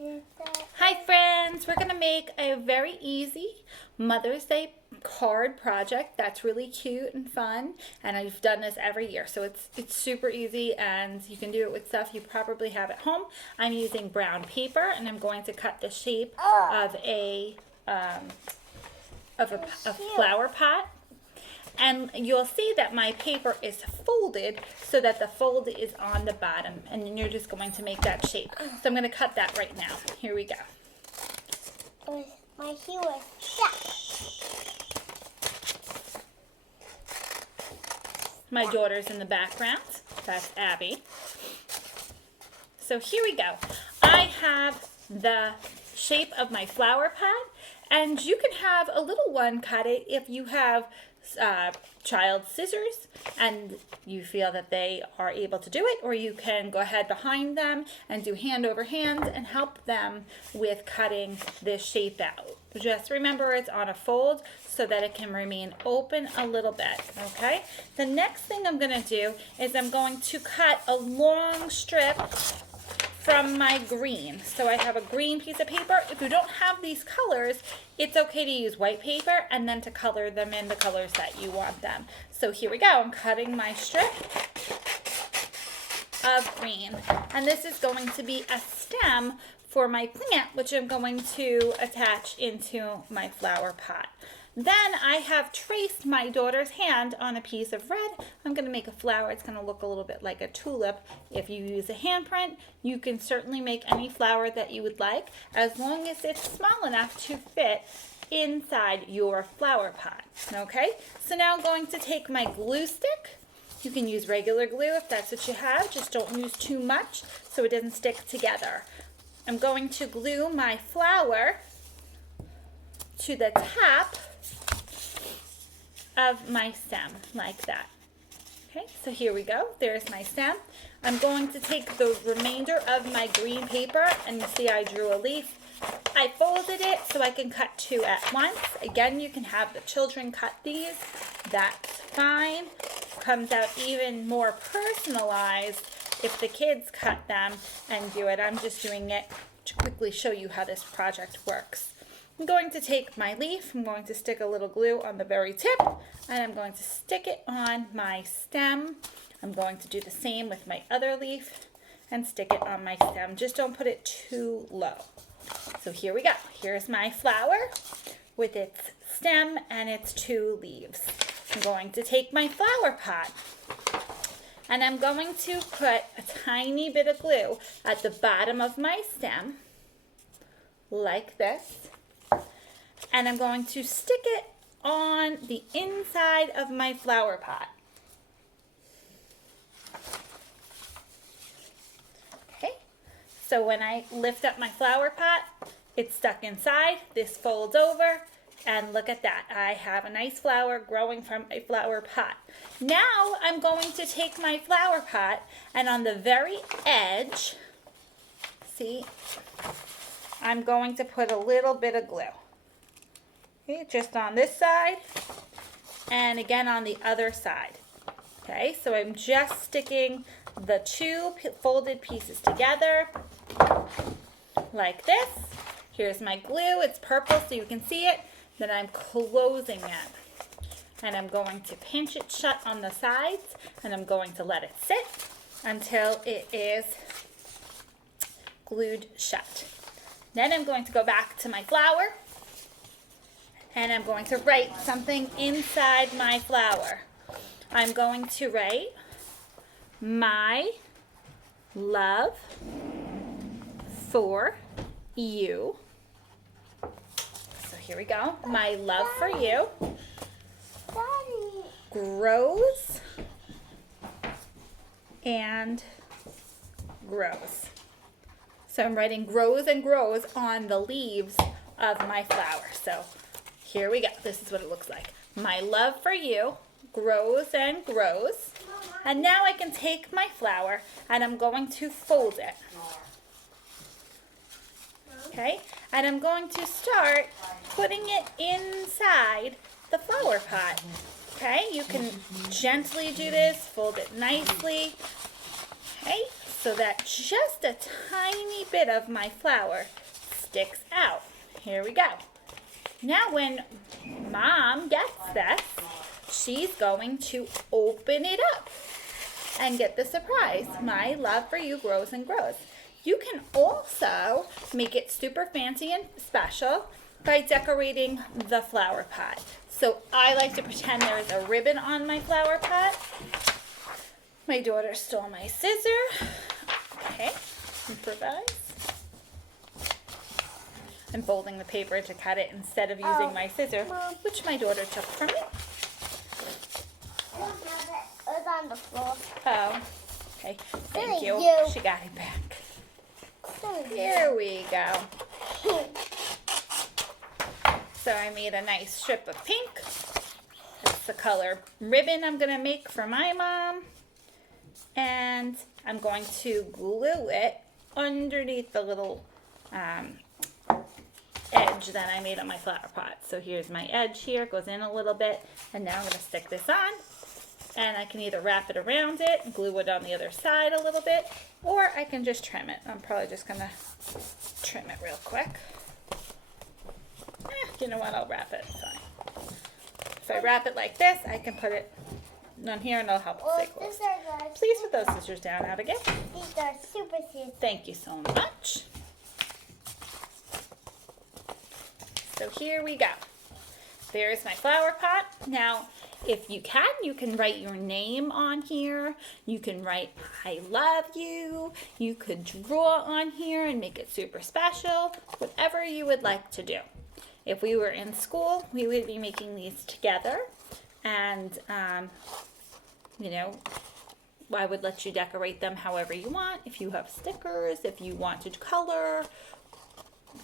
Hi friends, we're going to make a very easy Mother's Day card project that's really cute and fun, and I've done this every year, so it's super easy and you can do it with stuff you probably have at home. I'm using brown paper and I'm going to cut the shape of a flower pot. And you'll see that my paper is folded so that the fold is on the bottom, and then you're just going to make that shape. So I'm going to cut that right now. Here we go. My heel is stuck. My daughter's in the background. That's Abby. So here we go. I have the shape of my flower pot, and you can have a little one cut it if you have child scissors and you feel that they are able to do it, or you can go ahead behind them and do hand over hand and help them with cutting this shape out. Just remember it's on a fold so that it can remain open a little bit, okay? The next thing I'm going to do is I'm going to cut a long strip from my green. So I have a green piece of paper. If you don't have these colors, it's okay to use white paper and then to color them in the colors that you want them. So here we go. I'm cutting my strip of green. And this is going to be a stem for my plant, which I'm going to attach into my flower pot. Then I have traced my daughter's hand on a piece of red. I'm going to make a flower. It's going to look a little bit like a tulip. If you use a handprint, you can certainly make any flower that you would like, as long as it's small enough to fit inside your flower pot. Okay, so now I'm going to take my glue stick. You can use regular glue if that's what you have. Just don't use too much so it doesn't stick together. I'm going to glue my flower to the top of my stem like that. Okay, so here we go. There's my stem. I'm going to take the remainder of my green paper, and you see I drew a leaf. I folded it so I can cut two at once. Again, you can have the children cut these. That's fine. Comes out even more personalized if the kids cut them and do it. I'm just doing it to quickly show you how this project works. I'm going to take my leaf, I'm going to stick a little glue on the very tip, and I'm going to stick it on my stem. I'm going to do the same with my other leaf and stick it on my stem. Just don't put it too low. So here we go. Here's my flower with its stem and its two leaves. I'm going to take my flower pot and I'm going to put a tiny bit of glue at the bottom of my stem, like this. And I'm going to stick it on the inside of my flower pot. Okay, so when I lift up my flower pot, it's stuck inside. This folds over, and look at that. I have a nice flower growing from a flower pot. Now I'm going to take my flower pot, and on the very edge, see, I'm going to put a little bit of glue. Okay, just on this side and again on the other side. Okay, so I'm just sticking the two folded pieces together like this. Here's my glue. It's purple so you can see it. Then I'm closing it. And I'm going to pinch it shut on the sides, and I'm going to let it sit until it is glued shut. Then I'm going to go back to my flower, and I'm going to write something inside my flower. I'm going to write, my love for you. So here we go. My love for you grows and grows. So I'm writing grows and grows on the leaves of my flower. So here we go. This is what it looks like. My love for you grows and grows. And now I can take my flower and I'm going to fold it. Okay? And I'm going to start putting it inside the flower pot. Okay? You can gently do this, fold it nicely. Okay? so that just a tiny bit of my flower sticks out. Here we go. Now when Mom gets this, she's going to open it up and get the surprise. My love for you grows and grows. You can also make it super fancy and special by decorating the flower pot. So I like to pretend there is a ribbon on my flower pot. My daughter stole my scissor. Okay, improvise. I'm folding the paper to cut it instead of using my scissor, which my daughter took from me. I don't have it. It was on the floor. Oh, okay. Thank you. you. She got it back. Silly Here we go. So I made a nice strip of pink. That's the color ribbon I'm going to make for my mom. And I'm going to glue it underneath the little edge that I made on my flower pot. So here's my edge here, it goes in a little bit, and now I'm going to stick this on, and I can either wrap it around it, glue it on the other side a little bit, or I can just trim it. I'm probably just going to trim it real quick. You know what, I'll wrap it, fine. If I wrap it like this, I can put it on here and it'll help it stay close. Please put those scissors down, Abigail. These are super scissors. Thank you so much. So here we go. There's my flower pot. Now, if you can write your name on here. You can write, I love you. You could draw on here and make it super special. Whatever you would like to do. If we were in school, we would be making these together. And, you know, I would let you decorate them however you want. If you have stickers, if you want to color,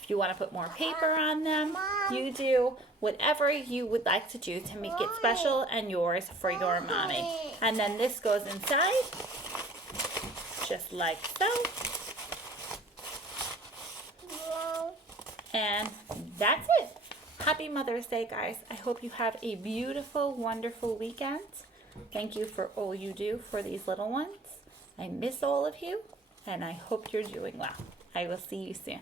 if you want to put more paper on them, you do whatever you would like to do to make it special and yours for your mommy. And then this goes inside, just like so. And that's it. Happy Mother's Day, guys. I hope you have a beautiful, wonderful weekend. Thank you for all you do for these little ones. I miss all of you, and I hope you're doing well. I will see you soon.